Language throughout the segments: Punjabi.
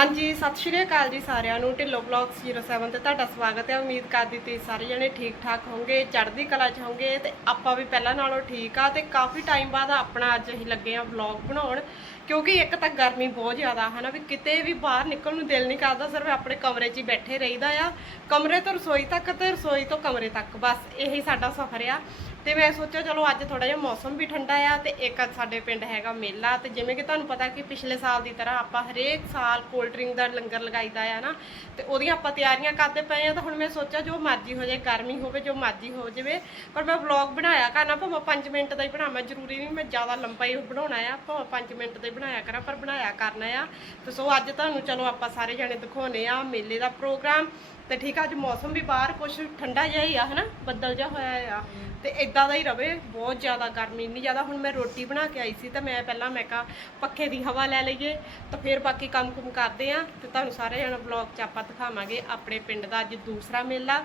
ਹਾਂਜੀ, ਸਤਿ ਸ਼੍ਰੀ ਅਕਾਲ ਜੀ ਸਾਰਿਆਂ ਨੂੰ। ਢਿੱਲੋ ਬਲੌਗਸ 07 ਤੇ ਤੁਹਾਡਾ ਸਵਾਗਤ ਹੈ। ਉਮੀਦ ਕਰਦੀ ਤੇ ਸਾਰੇ ਜਣੇ ਠੀਕ ਠਾਕ ਹੋਵੋਗੇ, ਚੜ੍ਹਦੀ ਕਲਾ 'ਚ ਹੋਵੋਗੇ ਤੇ ਆਪਾਂ ਵੀ ਪਹਿਲਾਂ ਨਾਲੋਂ ਠੀਕ ਆ ਤੇ ਕਾਫੀ ਟਾਈਮ ਬਾਅਦ ਆਪਣਾ ਅੱਜ ਅਸੀਂ ਲੱਗੇ ਆ ਵਲੌਗ ਬਣਾਉਣ ਕਿਉਂਕਿ ਇੱਕ ਤਾਂ ਗਰਮੀ ਬਹੁਤ ਜ਼ਿਆਦਾ ਹੈ ਨਾ, ਵੀ ਕਿਤੇ ਵੀ ਬਾਹਰ ਨਿਕਲਣ ਨੂੰ ਦਿਲ ਨਹੀਂ ਕਰਦਾ, ਸਿਰਫ ਆਪਣੇ ਕਮਰੇ 'ਚ ਹੀ ਬੈਠੇ ਰਹੀਦਾ ਆ। ਕਮਰੇ ਤੋਂ ਰਸੋਈ ਤੱਕ ਤੇ ਰਸੋਈ ਤੋਂ ਕਮਰੇ ਤੱਕ, ਬਸ ਇਹੀ ਸਾਡਾ ਸਫ਼ਰ ਆ। ਤੇ ਮੈਂ ਸੋਚਿਆ ਚਲੋ ਅੱਜ ਥੋੜਾ ਜਿਹਾ ਮੌਸਮ ਵੀ ਠੰਡਾ ਆ ਤੇ ਇੱਕ ਅੱਜ ਸਾਡੇ ਪਿੰਡ ਹੈਗਾ ਮੇਲਾ ਤੇ ਜਿਵੇਂ ਕਿ ਤੁਹਾਨੂੰ ਪਤਾ ਕਿ ਪਿਛਲੇ ਸਾਲ ਦੀ ਤਰ੍ਹਾਂ ਆਪਾਂ ਹਰੇਕ ਸਾਲ ਕੋਲਡ ਡਰਿੰਕ ਦਾ ਲੰਗਰ ਲਗਾਈਦਾ ਆ ਨਾ, ਤੇ ਉਹਦੀਆਂ ਆਪਾਂ ਤਿਆਰੀਆਂ ਕਰਦੇ ਪਏ ਆ ਤਾਂ ਹੁਣ ਮੈਂ ਸੋਚਿਆ ਜੋ ਮਰਜ਼ੀ ਹੋ ਜਾਏ, ਗਰਮੀ ਹੋਵੇ, ਜੋ ਮਰਜ਼ੀ ਹੋ ਜਾਵੇ, ਪਰ ਮੈਂ ਵਲੌਗ ਬਣਾਇਆ ਕਰਨਾ, ਭਾਵੇਂ 5 ਮਿੰਟ ਦਾ ਹੀ ਬਣਾਵਾਂ ਜ਼ਰੂਰੀ ਨਹੀਂ ਮੈਂ ਜ਼ਿਆਦਾ ਲੰਬਾ ਹੀ ਬਣਾਉਣਾ ਆ, ਭਾਵੇਂ 5 ਮਿੰਟ ਦਾ ਹੀ ਬਣਾਇਆ ਕਰਾਂ, ਪਰ ਬਣਾਇਆ ਕਰਨਾ ਆ। ਤੇ ਸੋ ਅੱਜ ਤੁਹਾਨੂੰ ਚਲੋ ਆਪਾਂ ਸਾਰੇ ਜਣੇ ਦਿਖਾਉਨੇ ਆ ਮੇਲੇ ਦਾ ਪ੍ਰੋਗਰਾਮ ਤੇ ਠੀਕ ਆ, ਅੱਜ ਮੌਸਮ ਵੀ ਬਾਹਰ ਕੁਝ ਠੰਡਾ ਜਿਹਾ ਹੀ ਆ, ਹਨਾ? ਬੱਦਲ ਜਿਹਾ ਹੋਇਆ ਆ। ਤੇ ਇਦਾਂ ਦਾ ਹੀ ਰਵੇ, ਬਹੁਤ ਜ਼ਿਆਦਾ ਗਰਮੀ, ਇੰਨੀ ਜ਼ਿਆਦਾ ਹੁਣ ਮੈਂ ਰੋਟੀ ਬਣਾ ਕੇ ਆਈ ਸੀ ਤਾਂ ਮੈਂ ਪਹਿਲਾਂ ਮੈਂ ਕਿਹਾ ਪੱਖੇ ਦੀ ਹਵਾ ਲੈ ਲਈਏ, ਤਾਂ ਫਿਰ ਬਾਕੀ ਕੰਮ ਕੁਮ ਕਰਦੇ ਆ ਤੇ ਤੁਹਾਨੂੰ ਸਾਰੇ ਜਣੇ ਵਲੌਗ 'ਚ ਆਪਾਂ ਦਿਖਾਵਾਂਗੇ ਆਪਣੇ ਪਿੰਡ ਦਾ ਅੱਜ ਦੂਸਰਾ ਮੇਲਾ।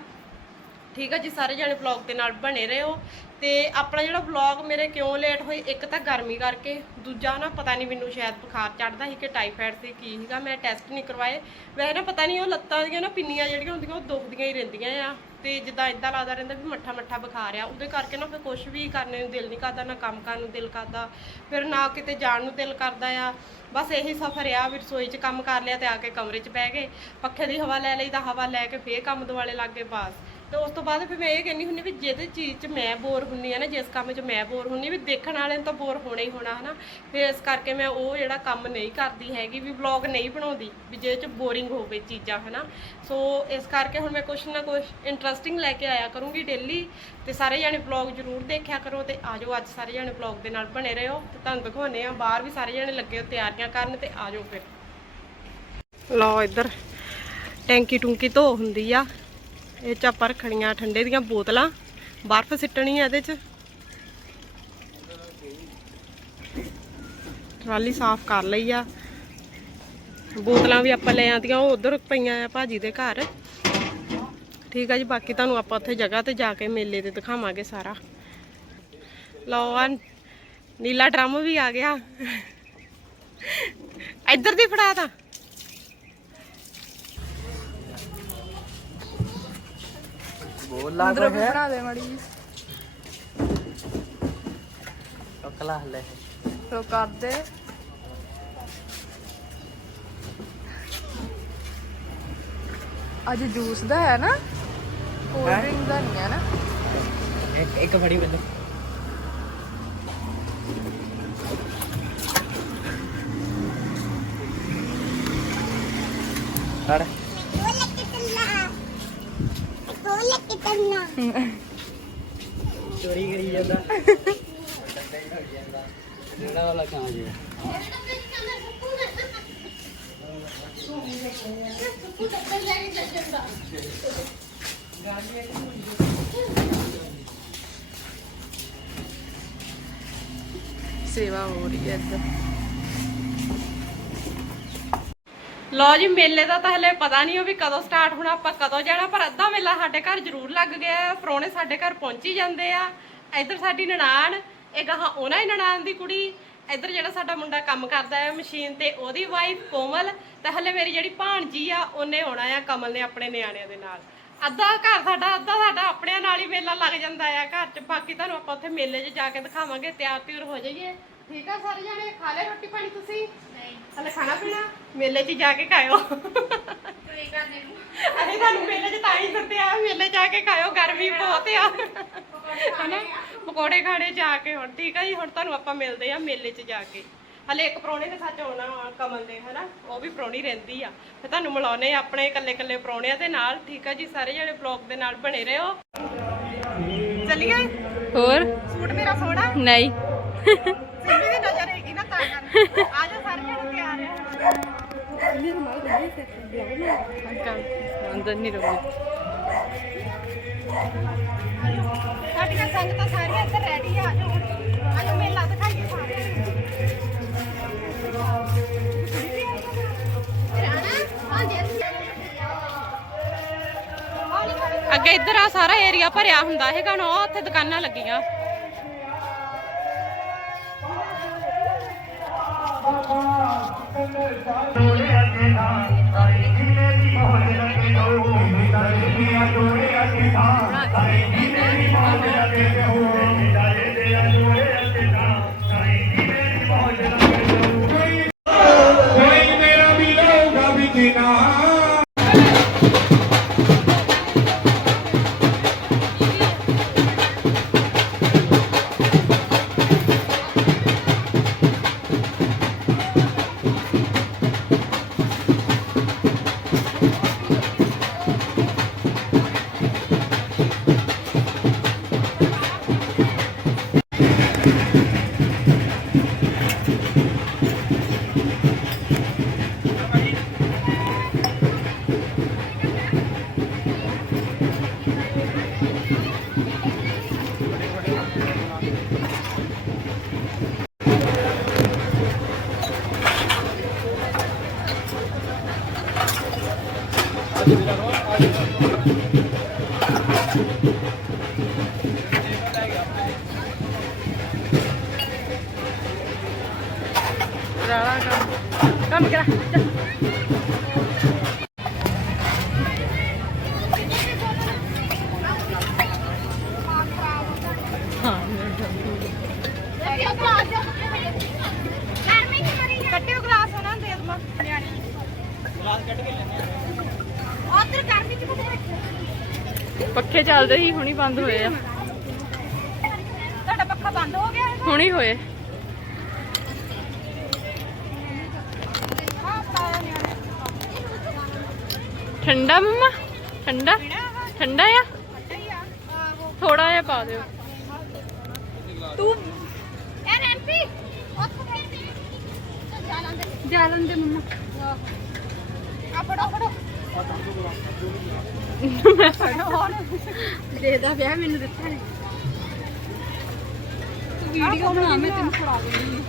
ਠੀਕ ਆ ਜੀ, ਸਾਰੇ ਜਣੇ ਵਲੌਗ ਦੇ ਨਾਲ ਬਣੇ ਰਹੋ। ਤੇ ਆਪਣਾ ਜਿਹੜਾ ਵਲੌਗ ਮੇਰੇ ਕਿਉਂ ਲੇਟ ਹੋਈ ਇੱਕ ਤਾਂ ਗਰਮੀ ਕਰਕੇ, ਦੂਜਾ ਨਾ ਪਤਾ ਨਹੀਂ ਮੈਨੂੰ ਸ਼ਾਇਦ ਬੁਖਾਰ ਚੜਦਾ ਸੀ ਕਿ ਟਾਈਫਾਇਡ ਸੀ, ਕੀ ਸੀਗਾ, ਮੈਂ ਟੈਸਟ ਨਹੀਂ ਕਰਵਾਏ। ਵੈਸੇ ਨਾ ਪਤਾ ਨਹੀਂ ਉਹ ਲੱਤਾਂ ਦੀਆਂ ਨਾ ਪਿੰਨੀਆਂ ਜਿਹੜੀਆਂ ਹੁੰਦੀਆਂ, ਉਹ ਦੁਖਦੀਆਂ ਹੀ ਰਹਿੰਦੀਆਂ ਆ। ਤੇ ਜਿੱਦਾਂ ਇਦਾਂ ਲੱਗਦਾ ਰਹਿੰਦਾ ਵੀ ਮੱਠਾ ਮੱਠਾ ਬੁਖਾਰ ਆ, ਉਹਦੇ ਕਰਕੇ ਨਾ ਫਿਰ ਕੁਝ ਵੀ ਕਰਨੇ ਨੂੰ ਦਿਲ ਨਹੀਂ ਕਰਦਾ, ਨਾ ਕੰਮ ਕਰਨ ਨੂੰ ਦਿਲ ਕਰਦਾ, ਫਿਰ ਨਾ ਕਿਤੇ ਜਾਣ ਨੂੰ ਦਿਲ ਕਰਦਾ ਆ। ਬਸ ਇਹੀ ਸਫ਼ਰ ਆ ਵੀ ਰਸੋਈ 'ਚ ਕੰਮ ਕਰ ਲਿਆ ਤੇ ਆ ਕੇ ਕਮਰੇ 'ਚ ਬਹਿ ਗਏ, ਪੱਖੇ ਦੀ ਹਵਾ ਲੈ ਲਈ ਤਾਂ ਹਵਾ ਲੈ ਕੇ ਫੇਰ ਕੰਮ ਦੁਆਲੇ ਲੱਗ ਗਏ, ਬਸ। ਤੇ ਉਸ ਤੋਂ ਬਾਅਦ ਫਿਰ ਮੈਂ ਇਹ ਕਹਿੰਦੀ ਹੁੰਦੀ ਵੀ ਜਿਹਦੇ ਚੀਜ਼ 'ਚ ਮੈਂ ਬੋਰ ਹੁੰਨੀ ਆ ਨਾ, ਜਿਸ ਕੰਮ 'ਚ ਮੈਂ ਬੋਰ ਹੁੰਨੀ ਵੀ ਦੇਖਣ ਵਾਲਿਆਂ ਨੂੰ ਤਾਂ ਬੋਰ ਹੋਣਾ ਹੀ ਹੋਣਾ, ਹਨਾ। ਫਿਰ ਇਸ ਕਰਕੇ ਮੈਂ ਉਹ ਜਿਹੜਾ ਕੰਮ ਨਹੀਂ ਕਰਦੀ ਹੈਗੀ, ਵੀ ਵਲੌਗ ਨਹੀਂ ਬਣਾਉਂਦੀ, ਵੀ ਜਿਹਦੇ 'ਚ ਬੋਰਿੰਗ ਹੋਵੇ ਚੀਜ਼ਾਂ, ਹਨਾ। ਸੋ ਇਸ ਕਰਕੇ ਹੁਣ ਮੈਂ ਕੁਛ ਨਾ ਕੁਛ ਇੰਟਰਸਟਿੰਗ ਲੈ ਕੇ ਆਇਆ ਕਰੂੰਗੀ ਡੇਲੀ ਤੇ ਸਾਰੇ ਜਾਣੇ ਵਲੌਗ ਜ਼ਰੂਰ ਦੇਖਿਆ ਕਰੋ ਤੇ ਆਜੋ ਅੱਜ ਸਾਰੇ ਜਾਣੇ ਵਲੌਗ ਦੇ ਨਾਲ ਬਣੇ ਰਹੋ, ਤੇ ਤੁਹਾਨੂੰ ਦਿਖਾਉਨੇ ਆ ਬਾਹਰ ਵੀ ਸਾਰੇ ਜਾਣੇ ਲੱਗੇ ਹੋ ਤਿਆਰੀਆਂ ਕਰਨ ਤੇ ਆਜੋ ਫਿਰ। ਲਓ ਇੱਧਰ ਟੈਂਕੀ ਟੁੰਕੀ ਧੋ ਹੁੰਦੀ ਆ। ਇਹ ਚ ਆਪਾਂ ਰੱਖਣੀਆਂ ਠੰਡੇ ਦੀਆਂ ਬੋਤਲਾਂ। ਬਰਫ਼ ਸਿੱਟਣੀ ਹੈ ਇਹਦੇ ਚ। ਟਰਾਲੀ ਸਾਫ਼ ਕਰ ਲਈ ਆ। ਬੋਤਲਾਂ ਵੀ ਆਪਾਂ ਲੈ ਆਂਦੀਆਂ, ਉਹ ਉਧਰ ਪਈਆਂ ਆ ਭਾਜੀ ਦੇ ਘਰ। ਠੀਕ ਆ ਜੀ, ਬਾਕੀ ਤੁਹਾਨੂੰ ਆਪਾਂ ਉੱਥੇ ਜਗ੍ਹਾ ਤੇ ਜਾ ਕੇ ਮੇਲੇ ਤੇ ਦਿਖਾਵਾਂਗੇ ਸਾਰਾ। ਲਓ ਆ, ਨੀਲਾ ਡਰਮ ਵੀ ਆ ਗਿਆ। ਇੱਧਰ ਦੀ ਫੜਾ ਬੋਲ ਅੰਦਰੋਂ ਵੀ ਹੈ? ਬਣਾ ਦੇ ਮੜੀ ਜੀ। ਟਕਲਾ ਹਲੇ ਤੋ ਕਰ ਦੇ। ਅੱਜ ਜੂਸ ਦਾ ਹੈ ਨਾ? ਕੋਲਡ ਹੈਂ? ਡਰਿੰਕ ਦਾ ਨਹੀਂ ਹੈ ਨਾ? ਇੱਕ ਇੱਕ ਫੜੀ ਬੰਦੇ ਫੜ। ਚੋਰੀ ਕਰੀ ਜਾਂਦਾ। ਜਿਹੜਾ ਵਾਲਾ ਕਹਾਂ ਜੀ। ਸੇਵਾ ਹੋ ਰਹੀ ਹੈ ਇੱਧਰ। ਲਓ ਜੀ, ਮੇਲੇ ਦਾ ਤਾਂ ਹਲੇ ਪਤਾ ਨਹੀਂ ਉਹ ਵੀ ਕਦੋਂ ਸਟਾਰਟ ਹੋਣਾ, ਆਪਾਂ ਕਦੋਂ ਜਾਣਾ, ਪਰ ਅੱਧਾ ਮੇਲਾ ਸਾਡੇ ਘਰ ਜ਼ਰੂਰ ਲੱਗ ਗਿਆ ਹੈ। ਪਰੋਣੇ ਸਾਡੇ ਘਰ ਪਹੁੰਚੀ ਜਾਂਦੇ ਆ। ਇੱਧਰ ਸਾਡੀ ਨਨਾਣ ਇਹ ਗਾਹਾਂ ਉਹਨਾਂ ਹੀ ਨਨਾਣ ਦੀ ਕੁੜੀ, ਇੱਧਰ ਜਿਹੜਾ ਸਾਡਾ ਮੁੰਡਾ ਕੰਮ ਕਰਦਾ ਹੈ ਮਸ਼ੀਨ ਤੇ, ਉਹਦੀ ਵਾਈਫ ਕੋਮਲ, ਤੇ ਹਲੇ ਮੇਰੀ ਜਿਹੜੀ ਭਾਣਜੀ ਆ, ਉਹਨੇ ਆਉਣਾ ਆ ਕਮਲ ਨੇ ਆਪਣੇ ਨਿਆਣਿਆਂ ਦੇ ਨਾਲ। ਅੱਧਾ ਘਰ ਸਾਡਾ, ਅੱਧਾ ਸਾਡਾ ਆਪਣਿਆਂ ਨਾਲ ਹੀ ਮੇਲਾ ਲੱਗ ਜਾਂਦਾ ਆ ਘਰ 'ਚ। ਬਾਕੀ ਤੁਹਾਨੂੰ ਆਪਾਂ ਉੱਥੇ ਮੇਲੇ 'ਚ ਜਾ ਕੇ ਦਿਖਾਵਾਂਗੇ, ਤਿਆਰ ਤਿਉਰ ਹੋ ਜਾਈਏ। ਠੀਕ ਆ ਸਾਰੇ ਜਣੇ? ਖਾ ਲੈ ਰੋਟੀ ਪਾਣੀ ਤੁਸੀਂ? ਨਹੀਂ। ਹਲੇ ਖਾਣਾ ਪੀਣਾ? ਮੇਲੇ 'ਚ ਜਾ ਕੇ ਖਾਇਓ। ਅਸੀਂ ਤੁਹਾਨੂੰ ਮੇਲੇ 'ਚ ਤਾਂ ਹੀ ਸੱਦਿਆ ਮੇਲੇ ਜਾ ਕੇ ਖਾਇਓ ਗਰਮੀ ਬਹੁਤ ਆ। ਹਨਾ? ਪਕੌੜੇ ਖਾਣੇ ਜਾ ਕੇ ਹੁਣ ਠੀਕ ਆ ਜੀ ਹੁਣ ਤੁਹਾਨੂੰ ਆਪਾਂ ਮਿਲਦੇ ਆ ਮੇਲੇ 'ਚ ਜਾ ਕੇ। ਹਲੇ ਇੱਕ ਪ੍ਰਾਹੁਣੇ ਦੇ ਸੱਚ ਆਉਣਾ ਵਾ ਕਮਲ ਦੇ ਹਨਾ? ਉਹ ਵੀ ਪ੍ਰਾਹੁਣੀ ਰਹਿੰਦੀ ਆ। ਫਿਰ ਤੁਹਾਨੂੰ ਮਿਲਾਉਨੇ ਆ ਆਪਣੇ ਇਕੱਲੇ ਇਕੱਲੇ ਪ੍ਰਾਹੁਣਿਆਂ ਦੇ ਨਾਲ ਠੀਕ ਆ ਜੀ? ਸਾਰੇ ਜਣੇ ਬਲੌਗ ਦੇ ਨਾਲ ਬਣੇ ਰਹੋ। ਚੱਲੀਏ? ਹੋਰ? ਸੂਟ ਮੇਰਾ ਸੋਹਣਾ? ਨਹੀਂ। ਨਾ ਸਾਰੇ ਜਣੇ ਤਿਆਰ ਆ ਅੰਦਰ ਨਹੀਂ ਰਹੂਗੀ ਸਾਡੀਆਂ ਸੰਗਤਾਂ ਸਾਰੀਆਂ ਇੱਧਰ ਰੈਡੀ ਆ। ਜਾਓ ਆ ਮੇਲਾ ਦਿਖਾਈਏ ਸਾਰਿਆਂ ਨੂੰ ਅੱਗੇ ਇੱਧਰ ਆ ਸਾਰਾ ਏਰੀਆ ਭਰਿਆ ਹੁੰਦਾ ਹੈਗਾ ਨਾ ਉਹ ਉੱਥੇ ਦੁਕਾਨਾਂ ਲੱਗੀਆਂ। Right. ਉਧਰ ਗਰਮੀ ਚ ਕਿੱਥੇ ਰੱਖਿਆ ਪੱਖੇ ਚੱਲਦੇ ਸੀ ਹੁਣੀ ਬੰਦ ਹੋਏ ਆ। ਤੁਹਾਡਾ ਪੱਖਾ ਬੰਦ ਹੋ ਗਿਆ ਹੈਗਾ? ਹੁਣੀ ਹੋਏ। ਹਾਂ ਪਾਇਆ ਨਿਆਣੇ ਠੰਡਾ ਮੰਮਾ? ਠੰਡਾ? ਠੰਡਾ ਆ? ਹੀ ਆ ਆਹੋ ਥੋੜਾ ਜਿਹਾ ਪਾ ਦਿਓ। ਤੂੰ ਇਹ ਰੈਂਪੀ ਉੱਥੇ ਜਾਲਾਂ ਦੇ ਜਾਲਨ ਦੇ ਮੰਮਾ। ਆ ਫੜੋ ਫੜੋ ਦੇਖਦਾ ਪਿਆ ਮੈਨੂੰ ਦਿੱਤਾ ਨੇ। ਵੀਡੀਓ ਬਣਾ ਮੈਂ ਤੈਨੂੰ ਫੜਾ ਦਿੰਦੀ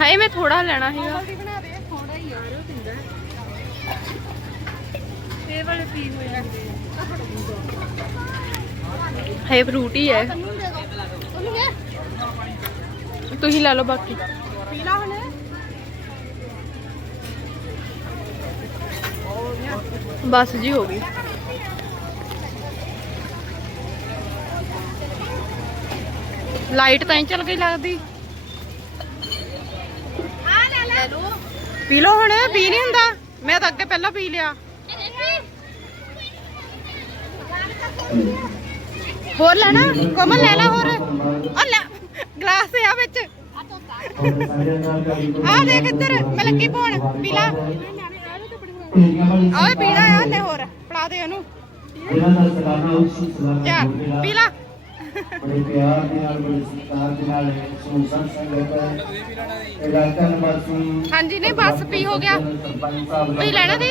ਹਾਏ ਮੈਂ ਥੋੜਾ ਲੈਣਾ ਬਣਾ ਦੇ ਥੋੜਾ ਹੀ ਯਾਰ ਉਹ ਪਿੰਦਾ ਇਹ ਵਾਲੇ ਪੀ ਹੋਏ ਹੈ ਫਰੂਟ ਹੀ ਹੈ। ਤੁਸੀਂ ਲੈ ਲਓ ਬਾਕੀ। ਪੀਲਾ ਹੁਣ ਬਸ ਜੀ ਹੋ ਗਈ। ਲਾਈਟ ਤਾਂ ਹੀ ਚੱਲ ਗਈ ਲੱਗਦੀ। ਆ ਲੈ ਲੈ ਪੀ ਲਓ ਹੁਣ ਪੀ ਨਹੀਂ ਹੁੰਦਾ। ਮੈਂ ਤਾਂ ਅੱਗੇ ਪਹਿਲਾਂ ਪੀ ਲਿਆ। ਹੋਰ ਲੈਣਾ? ਕੋਮਲ ਲੈ ਲੈ ਹੋਰ। ਉਹ ਲੈ, ਗਲਾਸ ਆ ਵਿੱਚ। ਆ ਦੇਖ ਇੱਧਰ, ਮੈਂ ਲੱਗੀ ਪਾਉਣ ਪੀ ਲਾ ਆਹ ਆ ਲੈ ਹੋਰ, ਫੜਾ ਦੇ ਉਹਨੂੰ। ਇਹਨਾਂ ਦਾ ਬੜੇ ਪਿਆਰ ਦੇ ਨਾਲ ਬੜੇ ਸਤਿਕਾਰ ਦੇ ਨਾਲ ਸੁਣਸਨ ਸੰਗਤ ਇਲਾਕਾ ਨਿਵਾਸੀ ਹਾਂਜੀ, ਨਹੀਂ, ਬਸ, ਪੀ ਹੋ ਗਿਆ। ਸਰਪੰਚ ਲੈਣਾ ਦੀ?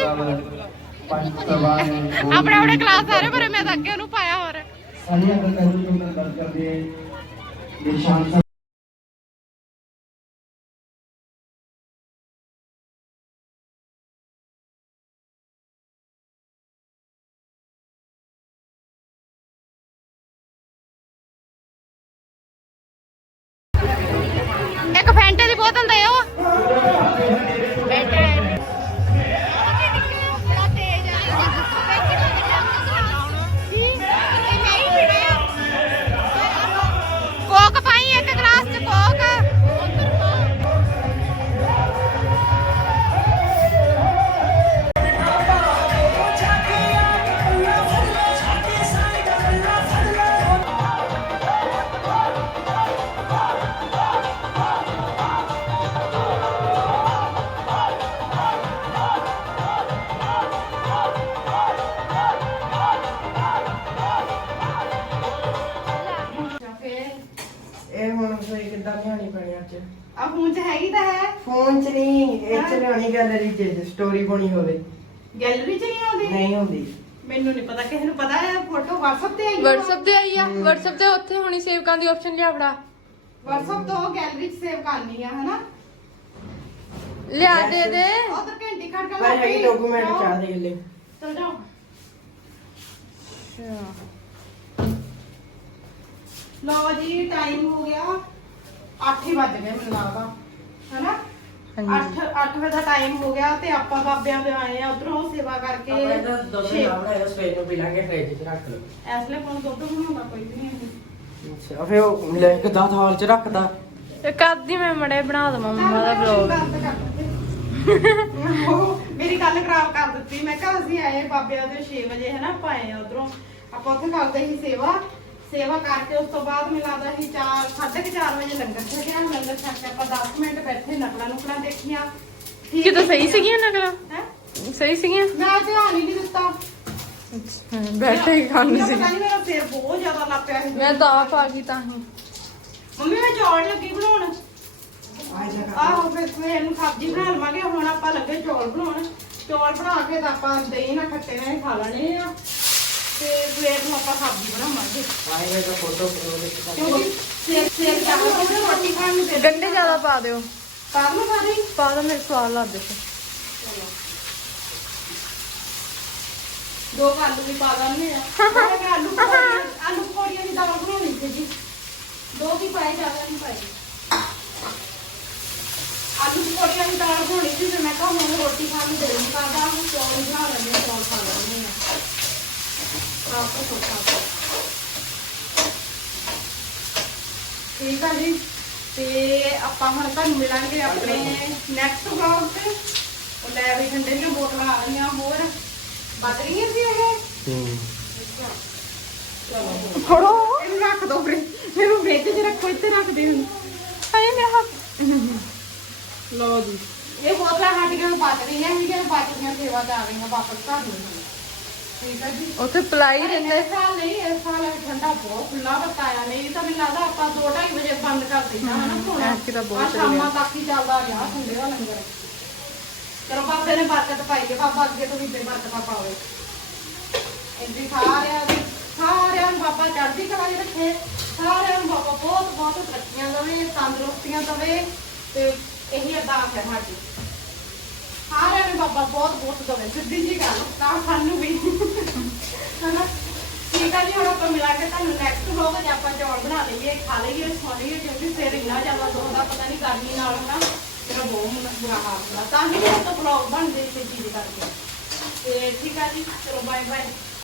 ਪੰਜ ਸਭਾਨ ਆਪਣੇ ਆਪਣੇ ਗਲਾਸ ਸਾਰੇ ਭਰੇ, ਮੈਂ ਤਾਂ ਅੱਗੇ ਉਹਨੂੰ ਪਾਇਆ ਹੋਰ। ਸਾਰੀਆਂ ਗੱਲਾਂ ਨੂੰ ਤੋਂ ਗੱਲ ਕਰਦੇ ਨਿਸ਼ਾਨ ਫੈਂਟੇ ਦੀ ਕਿੱਦਾਂ ਲਿਆਣੀ ਪੈਣੀ ਅੱਜ? ਆ ਫੋਨ ਚ ਹੈਗੀ ਤਾਂ ਹੈ। ਫੋਨ 'ਚ ਨਹੀਂ ਇਹ 'ਚ ਲਿਆਉਣੀ ਗੈਲਰੀ 'ਚ ਸਟੋਰੀ ਬਣੀ ਹੋਵੇ। ਗੈਲਰੀ ਚ ਨਹੀਂ ਆਉਂਦੀ? ਨਹੀਂ ਹੁੰਦੀ ਮੈਨੂੰ ਨਹੀਂ ਪਤਾ ਕਿਸੇ ਨੂੰ ਪਤਾ ਹੈ ਫੋਟੋ WhatsApp ਤੇ ਆਈ WhatsApp ਤੇ ਆਈ ਆ WhatsApp ਤੇ ਉੱਥੇ ਹੋਣੀ ਸੇਵ ਕਰਨ ਦੀ ਆਪਸ਼ਨ ਲਿਆ ਫੜਾ। WhatsApp ਤੋਂ ਗੈਲਰੀ ਚ ਸੇਵ ਕਰਨੀ ਆ ਹਨਾ? ਲਿਆ ਦੇ ਦੇ। ਉਧਰ ਘੰਟੀ ਖੜ ਕੇ ਪਰ ਹੈਗੀ ਡਾਕੂਮੈਂਟ ਚਾਹ ਦੇ ਲੈ ਚਲ ਜਾਓ। ਲਓ ਜੀ ਟਾਈਮ ਹੋ ਗਿਆ। 8 ਹੀ ਵੱਜ ਗਏ ਮੈਨੂੰ ਲੱਗਦਾ। ਹਨਾ? 8 8 ਵਜੇ ਦਾ ਟਾਈਮ ਹੋ ਗਿਆ ਤੇ ਆਪਾਂ ਬਾਬਿਆਂ ਦੇ ਆਏ ਆ ਉਧਰੋਂ ਸੇਵਾ ਕਰਕੇ ਆਪਣੇ ਤਾਂ ਦੁੱਧ ਛੇ- ਨਾ ਬਣਾਇਆ ਸਵੇਰ ਨੂੰ ਪੀ ਲਾਂਗੇ ਫ੍ਰਿਜ 'ਚ ਰੱਖ ਲਓ। ਇਸ ਲਈ ਕੋਲ ਦੁੱਧ ਬਣਾਉਂਦਾ ਕੋਈ ਵੀ ਨਹੀਂ ਹੈ ਅੱਛਾ ਫੇ ਉਹ ਲੈ ਕੇ ਦਾ ਥਾਲ 'ਚ ਰੱਖਦਾ? ਇਹ ਕਰਦੀ ਮੈਂ ਮੜੇ ਬਣਾ ਦਵਾਂ ਮੰਮਾ ਦਾ ਵਲੌਗ ਮੇਰੀ ਗੱਲ ਖਰਾਬ ਕਰ ਦਿੱਤੀ। ਮੈਂ ਕਿਹਾ ਅਸੀਂ ਆਏ ਬਾਬਿਆਂ ਦੇ 6 ਵਜੇ ਹਨਾ ਆਪਾਂ ਆਏ ਆ ਉਧਰੋਂ। ਆਪਾਂ ਉੱਥੇ ਕਰਦੇ ਸੀ ਸੇਵਾ। ਸੇਵਾ ਕਰਕੇ ਉਸ ਤੋਂ ਬਾਅਦ ਮੈਨੂੰ ਲੱਗਦਾ ਸੀ 4 4:30 ਵਜੇ ਲੰਗਰ ਛਕਿਆ ਲੰਗਰ ਛਕ ਕੇ ਆਪਾਂ 10 ਮਿੰਟ ਬੈਠੇ ਨਕਲਾਂ ਨੁਕਲਾਂ ਦੇਖੀਆਂ। ਠੀਕ ਕਿਤੇ ਸਹੀ ਸੀਗੀਆਂ ਨਕਲਾਂ? ਹੈ? ਸਹੀ ਸੀਗੀਆਂ? ਮੈਂ ਧਿਆਨ ਹੀ ਨਹੀਂ ਦਿੱਤਾ। ਬੈਠੇ ਹੀ ਖਾਣੀ ਮੈਨੂੰ ਸੀ ਪਤਾ ਨਹੀਂ ਮੇਰਾ ਸਿਰ ਬਹੁਤ ਜ਼ਿਆਦਾ ਲੱਗ ਪਿਆ ਸੀ। ਮੈਂ ਤਾਂ ਆਪ ਆ ਗਈ ਤਾਂ ਹੀ। ਮੰਮੀ ਮੈਂ ਚੌਲ ਲੱਗੀ ਬਣਾਉਣ। ਆ ਜਾ ਆਹੋ ਫਿਰ ਸਵੇਰ ਨੂੰ ਸਬਜ਼ੀ ਬਣਾ ਲਵਾਂਗੇ ਹੁਣ ਆਪਾਂ ਲੱਗੇ ਚੌਲ ਬਣਾਉਣ। ਚੌਲ ਬਣਾ ਕੇ ਤਾਂ ਆਪਾਂ ਦਹੀਂ ਨਾਲ ਖੱਟੇ ਨਾਲ ਹੀ ਖਾ ਲੈਣੇ ਆ। ਤੇ ਸਵੇਰ ਨੂੰ ਆਪਾਂ ਸਬਜ਼ੀ ਬਣਾਵਾਂਗੇ ਆਏ ਦਾ ਫੋਟੋ ਫੋਟੋ ਵਿੱਚ ਕਿਉਂਕਿ ਸਵੇਰ ਸਵੇਰ ਚਾਹ ਕੇ ਰੋਟੀ ਖਾਣ ਨੂੰ ਦੇ ਗੰਡੇ ਜ਼ਿਆਦਾ ਪਾ ਦਿਓ ਕਰ ਲਓ ਸਾਰੀ ਪਾ ਦੋ ਮੇਰੇ ਸਵਾਦ ਲੱਗਦੇ ਸੀ ਦੋ ਕੁ ਆਲੂ ਵੀ ਪਾ ਦਾਂਗੇ ਆ ਮੈਂ ਆਲੂ ਪਕੌੜੀਆਂ ਆਲੂ ਪਕੌੜੀਆਂ ਦੀ ਦਾਲ ਬਣਾਉਣੀ ਸੀ ਜੀ ਦੋ ਵੀ ਪਾਏ ਜ਼ਿਆਦਾ ਨਹੀਂ ਪਾਏ ਆਲੂ ਪਕੌੜੀਆਂ ਦੀ ਦਾਲ ਬਣਾਉਣੀ ਸੀ ਤੇ ਮੈਂ ਕਿਹਾ ਹੁਣ ਰੋਟੀ ਖਾਣ ਨੂੰ ਦਿਲ ਨਹੀਂ ਕਰਦਾ ਹੁਣ ਚੌਲ ਹੀ ਬਣਾ ਲੈਂਦੇ ਹਾਂ, ਚੌਲ ਖਾ ਲੈਂਦੇ ਠੀਕ ਆ ਜੀ ਤੇ ਆਪਾਂ ਹੁਣ ਤੁਹਾਨੂੰ ਮਿਲਾਂਗੇ ਆਪਣੇ ਨੈਕਸਟ ਵਲੌਗ ਤੇ। ਉਹ ਲੈ ਵੀ ਠੰਡੇ ਦੀਆਂ ਬੋਤਲਾਂ ਆ ਰਹੀਆਂ ਹੋਰ ਬਚ ਰਹੀਆਂ ਸੀ ਇਹ? ਚਲੋ ਫੜੋ। ਇਹਨੂੰ ਰੱਖ ਦੋ ਫਰੇ ਇਹਨੂੰ ਫ੍ਰਿਜ 'ਚ ਰੱਖੋ ਇੱਥੇ ਰੱਖ ਦੇ ਹੁਣ। ਹਾਏ ਮੇਰਾ ਹੱਥ। ਲਓ ਜੀ। ਇਹ ਬੋਤਲਾਂ ਸਾਡੀਆਂ ਬਚ ਰਹੀਆਂ ਸੀਗੀਆਂ ਗਈਆਂ ਸੇਵਾ ਤੇ ਆ ਗਈਆਂ ਵਾਪਸ ਘਰ ਨੂੰ। ਠੀਕ ਹੈ ਜੀ। ਉੱਥੇ ਪਲਾਈ ਰਹਿੰਦਾ। ਇਸ ਸਾਲ ਨਹੀਂ ਇਸ ਸਾਲ ਠੰਡਾ ਬਹੁਤ ਖੁੱਲਾ ਬਤਾਇਆ ਨਹੀਂ। ਤਾਂ ਮੈਨੂੰ ਲੱਗਦਾ ਆਪਾਂ 2:30 ਵਜੇ ਬੰਦ ਕਰ ਦਿੱਤਾ ਹਨਾ ਹੁਣ। ਐਤਕੀ ਤਾਂ ਬਹੁਤ ਆਹ ਚੱਲ ਗਿਆ। ਸ਼ਾਮਾਂ ਤੱਕ ਹੀ ਚੱਲਦਾ ਰਿਹਾ ਠੰਡੇ ਦਾ ਲੰਗਰ। ਚਲੋ ਬਾਬੇ ਨੇ ਬਰਕਤ ਪਾਈ ਹੈ ਬਾਬਾ ਅੱਗੇ ਤੋਂ ਵੀ ਤੇ ਬਰਕਤਾਂ ਪਾਵੇ। ਇੰਦੀ ਸਾਰਿਆਂ ਦੀ ਸਾਰਿਆਂ ਨੂੰ ਬਾਬਾ ਚੜ੍ਹਦੀ ਕਲਾ 'ਚ ਰੱਖੇ। ਸਾਰਿਆਂ ਨੂੰ ਬਾਬਾ ਬਹੁਤ ਬਹੁਤ ਤਰੱਕੀਆਂ ਦੇਵੇ ਤੰਦਰੁਸਤੀਆਂ ਦੇਵੇ। ਤੇ ਇਹੀ ਅਰਦਾਸ ਹੈ ਸਾਡੀ। ਸਾਰਿਆਂ ਨੂੰ ਬਾਬਾ ਬਹੁਤ ਬਹੁਤ ਦੇਵੇ। ਸਿੱਧੀ ਜੀ ਗੱਲ, ਤਾਂ ਸਾਨੂੰ ਵੀ। ਹਨਾ? ਠੀਕ ਆ ਜੀ, ਹੁਣ ਆਪਾਂ ਮਿਲਾਂਗੇ ਤੁਹਾਨੂੰ ਨੈਕਸਟ ਵਲੌਗ 'ਚ ਆਪਾਂ ਚੌਲ ਬਣਾ ਲਈਏ, ਖਾ ਲਈਏ, ਸੌ ਲਈਏ, ਕਿਉਂਕਿ ਸਿਰ ਇੰਨਾ ਜ਼ਿਆਦਾ ਦੁਖਦਾ, ਪਤਾ ਨਹੀਂ ਕਰਨੀ ਨਾਲ ਨਾ ਮੇਰਾ ਬਹੁਤ ਬੁਰਾ ਹਾਲ ਹੁੰਦਾ। ਤਾਂ ਹੀ ਮੇਰੇ ਤੋਂ ਵਲੌਗ ਬਣਦੇ ਇਸੇ ਚੀਜ਼ ਕਰਕੇ। ਤੇ ਠੀਕ ਆ ਜੀ, ਚਲੋ ਬਾਏ ਬਾਏ